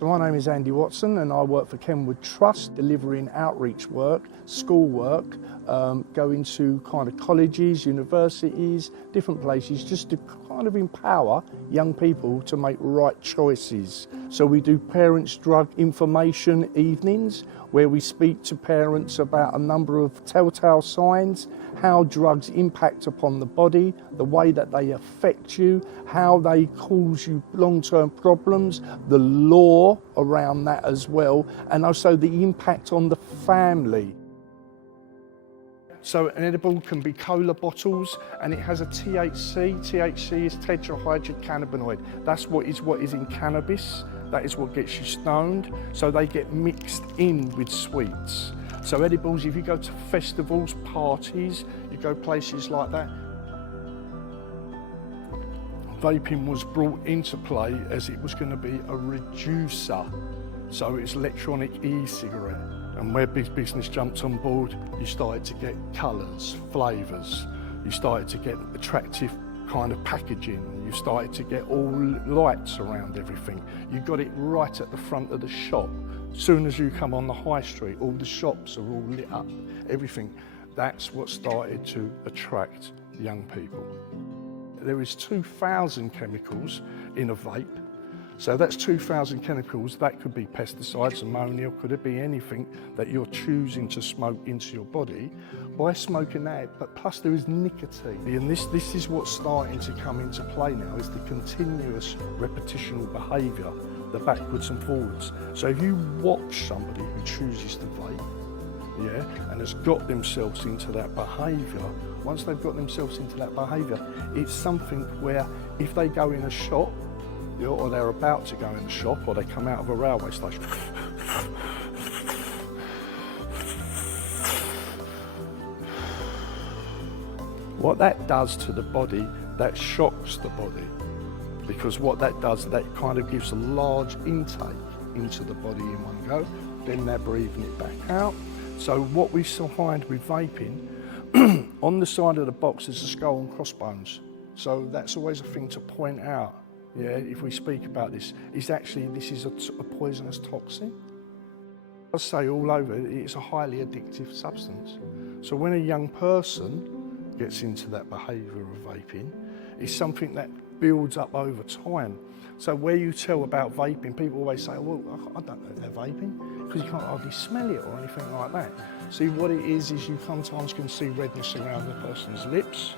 So my name is Andy Watson and I work for Kenward Trust, delivering outreach work, school work, going to kind of colleges, universities, different places, just to kind of empower young people to make right choices. So we do parents' drug information evenings, where we speak to parents about a number of telltale signs, how drugs impact upon the body, the way that they affect you, how they cause you long-term problems, the law around that as well, and also the impact on the family. So an edible can be cola bottles, and it has a THC. THC is tetrahydrocannabinoid. That's what is in cannabis. That is what gets you stoned. So they get mixed in with sweets. So edibles, if you go to festivals, parties, you go places like that. Vaping was brought into play as it was going to be a reducer. So it's electronic e-cigarette. And where big business jumped on board, you started to get colours, flavours. You started to get attractive kind of packaging. You started to get all lights around everything. You got it right at the front of the shop. As soon as you come on the high street, all the shops are all lit up, everything. That's what started to attract young people. There is 2,000 chemicals in a vape. So that's 2,000 chemicals. That could be pesticides, ammonia, could it be anything that you're choosing to smoke into your body by smoking that. But plus there is nicotine. And this is what's starting to come into play now, is the continuous repetitional behaviour, the backwards and forwards. So if you watch somebody who chooses to vape, yeah, and has got themselves into that behaviour, once they've got themselves into that behaviour, it's something where if they go in a shop, or they're about to go in the shop, or they come out of a railway station. What that does to the body, that shocks the body. Because what that does, that kind of gives a large intake into the body in one go, then they're breathing it back out. So what we find with vaping, on the side of the box is the skull and crossbones. So that's always a thing to point out. Yeah, if we speak about this, is actually this is a poisonous toxin. I say all over, it's a highly addictive substance. So when a young person gets into that behaviour of vaping, it's something that builds up over time. So where you tell about vaping, people always say, well, I don't know if they're vaping, because you can't hardly smell it or anything like that. See, what it is you sometimes can see redness around the person's lips.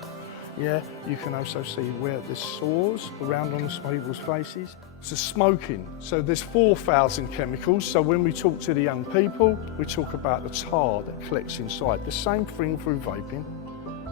Yeah, you can also see where there's sores around on the people's faces. So smoking, so there's 4,000 chemicals. So when we talk to the young people, we talk about the tar that collects inside. The same thing through vaping,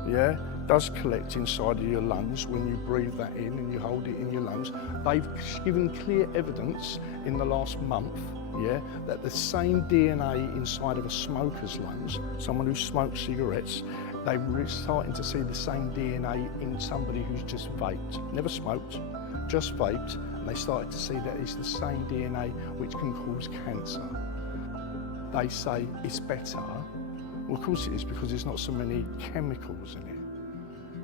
yeah, does collect inside of your lungs when you breathe that in and you hold it in your lungs. They've given clear evidence in the last month, yeah, that the same DNA inside of a smoker's lungs, someone who smokes cigarettes, they're starting to see the same DNA in somebody who's just vaped, never smoked, just vaped, and they started to see that it's the same DNA which can cause cancer. They say it's better. Well, of course it is, because there's not so many chemicals in it.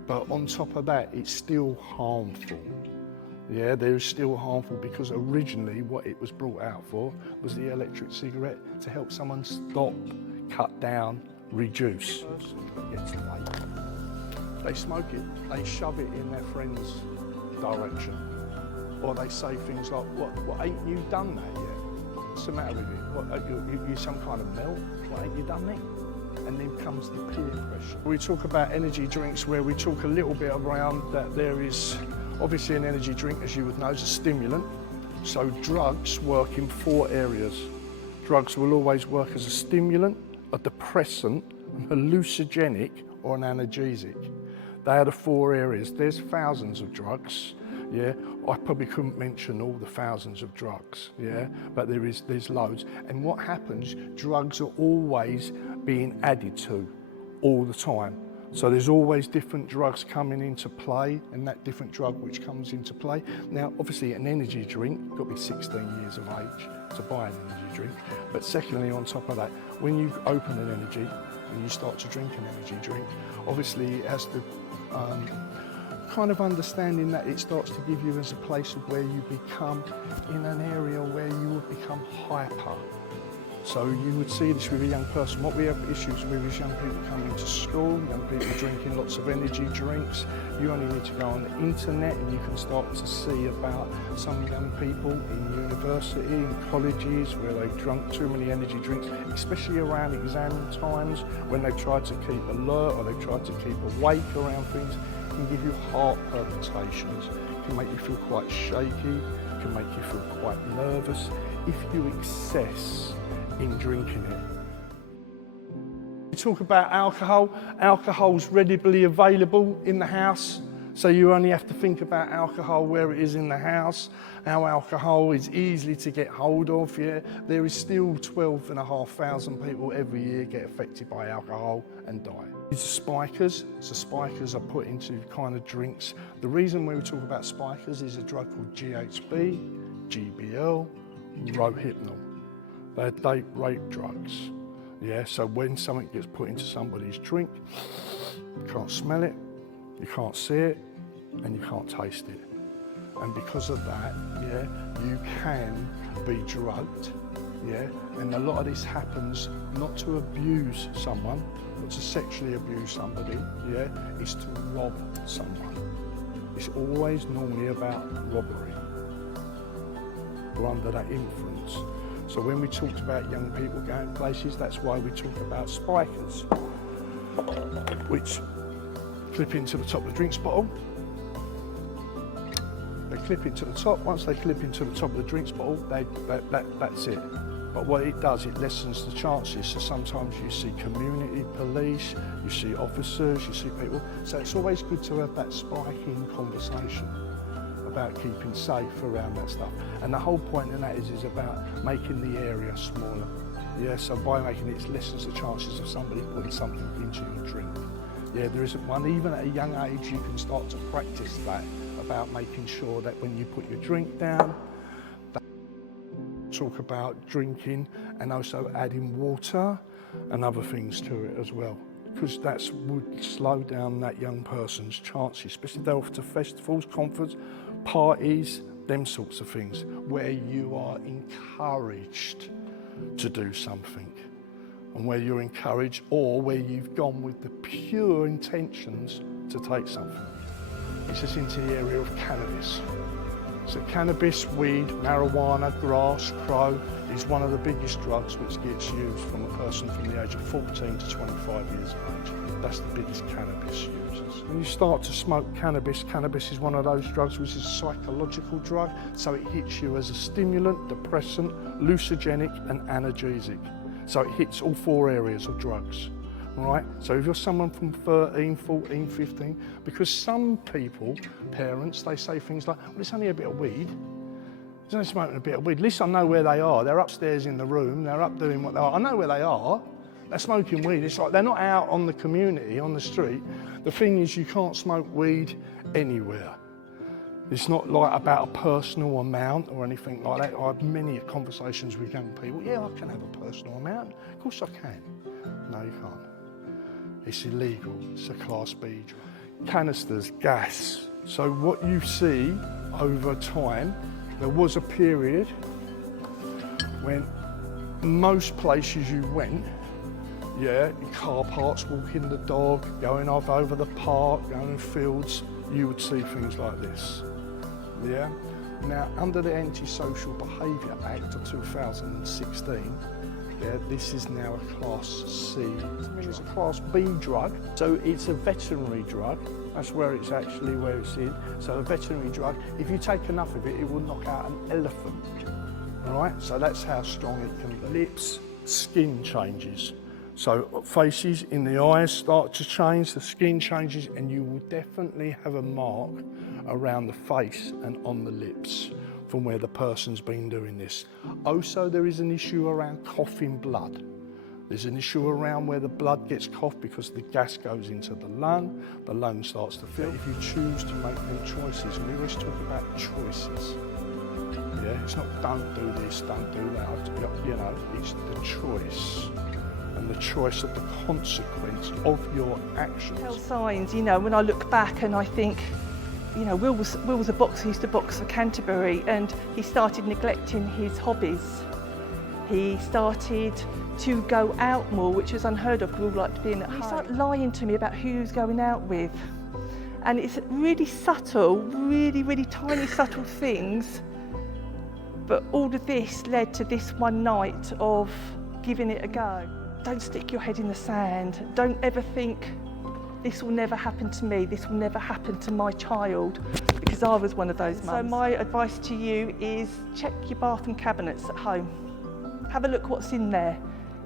But on top of that, it's still harmful. Yeah, they're still harmful, because originally what it was brought out for was the electric cigarette, to help someone stop, cut down, reduce. Gets the vape. They smoke it, they shove it in their friend's direction. Or they say things like, what ain't you done that yet? What's the matter with you? What, you some kind of melt? What, ain't you done that? And then comes the peer pressure. We talk about energy drinks, where we talk a little bit around that there is, obviously an energy drink, as you would know, is a stimulant. So drugs work in 4 areas. Drugs will always work as a stimulant, a depressant, an hallucinogenic, or an analgesic. They are the 4 areas. There's thousands of drugs, yeah. I probably couldn't mention all the thousands of drugs, yeah, but there's loads. And what happens, drugs are always being added to all the time. So there's always different drugs coming into play, and that different drug which comes into play. Now, obviously an energy drink, you've got to be 16 years of age to buy an energy drink. But secondly, on top of that, when you open an energy and you start to drink an energy drink, obviously it has to kind of understanding that it starts to give you as a place of where you become in an area where you would become hyper. So you would see this with a young person. What we have issues with is young people coming to school, young people drinking lots of energy drinks. You only need to go on the internet and you can start to see about some young people in university, in colleges, where they've drunk too many energy drinks, especially around exam times when they've tried to keep alert or they've tried to keep awake around things. It can give you heart palpitations, it can make you feel quite shaky, it can make you feel quite nervous if you excess in drinking it. We talk about alcohol. Alcohol's readily available in the house, so you only have to think about alcohol where it is in the house. Our alcohol is easily to get hold of. Yeah, there is still 12,500 people every year get affected by alcohol and die. These are spikers. So spikers are put into kind of drinks. The reason we talk about spikers is a drug called GHB, GBL, Rohypnol. They're date rape drugs. Yeah, so when something gets put into somebody's drink, you can't smell it, you can't see it, and you can't taste it. And because of that, yeah, you can be drugged, yeah, and a lot of this happens not to abuse someone, but to sexually abuse somebody, yeah, is to rob someone. It's always normally about robbery. We're under that influence. So when we talked about young people going places, that's why we talk about spikers, which clip into the top of the drinks bottle. They clip it to the top. Once they clip into the top of the drinks bottle, that's it. But what it does, it lessens the chances. So sometimes you see community police, you see officers, you see people. So it's always good to have that spiking conversation about keeping safe around that stuff. And the whole point of that is about making the area smaller. Yeah, so by making it lessens the chances of somebody putting something into your drink. Yeah, there isn't one. Even at a young age, you can start to practice that, about making sure that when you put your drink down, talk about drinking and also adding water and other things to it as well, because that would slow down that young person's chances, especially if they're off to festivals, conferences, parties, them sorts of things, where you are encouraged to do something, and where you're encouraged, or where you've gone with the pure intentions to take something. It's just into the area of cannabis. So cannabis, weed, marijuana, grass, crow is one of the biggest drugs which gets used from a person from the age of 14 to 25 years of age. That's the biggest cannabis users. When you start to smoke cannabis, cannabis is one of those drugs which is a psychological drug, so it hits you as a stimulant, depressant, hallucinogenic and analgesic. So it hits all four areas of drugs. Right, so if you're someone from 13, 14, 15, because some people, parents, they say things like, well, it's only a bit of weed. It's only smoking a bit of weed. At least I know where they are. They're upstairs in the room. They're up doing what they are. I know where they are. They're smoking weed. It's like they're not out on the community, on the street. The thing is, you can't smoke weed anywhere. It's not like about a personal amount or anything like that. I have many conversations with young people. Yeah, I can have a personal amount. Of course I can. No, you can't. It's illegal, it's a Class B drug. Canisters, gas. So what you see over time, there was a period when most places you went, yeah, car parks, walking the dog, going off over the park, going in fields, you would see things like this, yeah? Now, under the Antisocial Behaviour Act of 2016, yeah, this is now a Class C. It's a Class B drug, so it's a veterinary drug. That's where it's actually where it's in. So a veterinary drug, if you take enough of it, it will knock out an elephant. All right, so that's how strong it can be. Lips, skin changes. So faces in the eyes start to change, the skin changes, and you will definitely have a mark around the face and on the lips from where the person's been doing this. Also, there is an issue around coughing blood. There's an issue around where the blood gets coughed because the gas goes into the lung starts to fill. If you choose to make them choices, and we always talk about choices. Yeah, it's not don't do this, don't do that, you know, it's the choice. And the choice of the consequence of your actions. Tell signs, you know, when I look back and I think, You know, Will was a boxer, he used to box for Canterbury, and he started neglecting his hobbies. He started to go out more, which was unheard of, Will liked being at home. He started lying to me about who he was going out with. And it's really subtle, really tiny subtle things. But all of this led to this one night of giving it a go. Don't stick your head in the sand. Don't ever think, this will never happen to me, this will never happen to my child, because I was one of those mums. So my advice to you is check your bathroom cabinets at home. Have a look what's in there.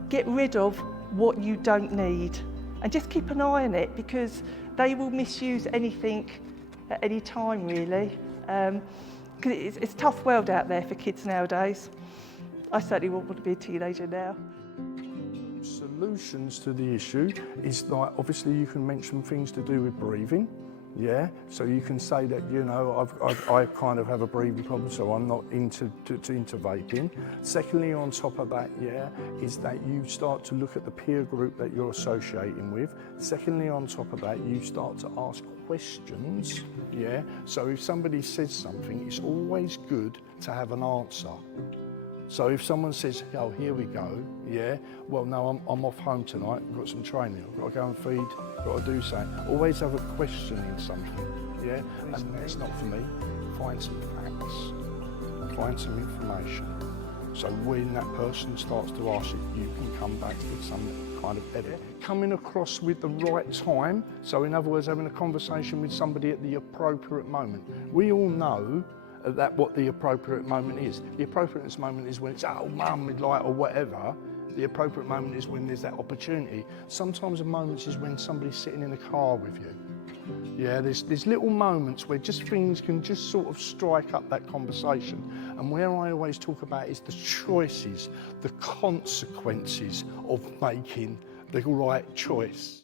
Get rid of what you don't need. And just keep an eye on it, because they will misuse anything at any time, really. Because it's a tough world out there for kids nowadays. I certainly wouldn't want to be a teenager now. Solutions to the issue is like, obviously you can mention things to do with breathing, yeah? So you can say that, you know, I kind of have a breathing problem, so I'm not into vaping. Secondly, on top of that, yeah, is that you start to look at the peer group that you're associating with. Secondly, on top of that, you start to ask questions, yeah? So if somebody says something, it's always good to have an answer. So if someone says, oh, here we go, yeah, well, no, I'm off home tonight, I've got some training, I've got to go and feed, I've got to do something. Always have a question in something, yeah? And that's not for me. Find some facts, find some information. So when that person starts to ask you, you can come back with some kind of edit. Coming across with the right time, so in other words, having a conversation with somebody at the appropriate moment. We all know that what the appropriate moment is. The appropriate moment is when it's, oh, mum, like, or whatever. The appropriate moment is when there's that opportunity. Sometimes the moments is when somebody's sitting in a car with you. Yeah, there's little moments where just things can just sort of strike up that conversation. And where I always talk about is the choices, the consequences of making the right choice.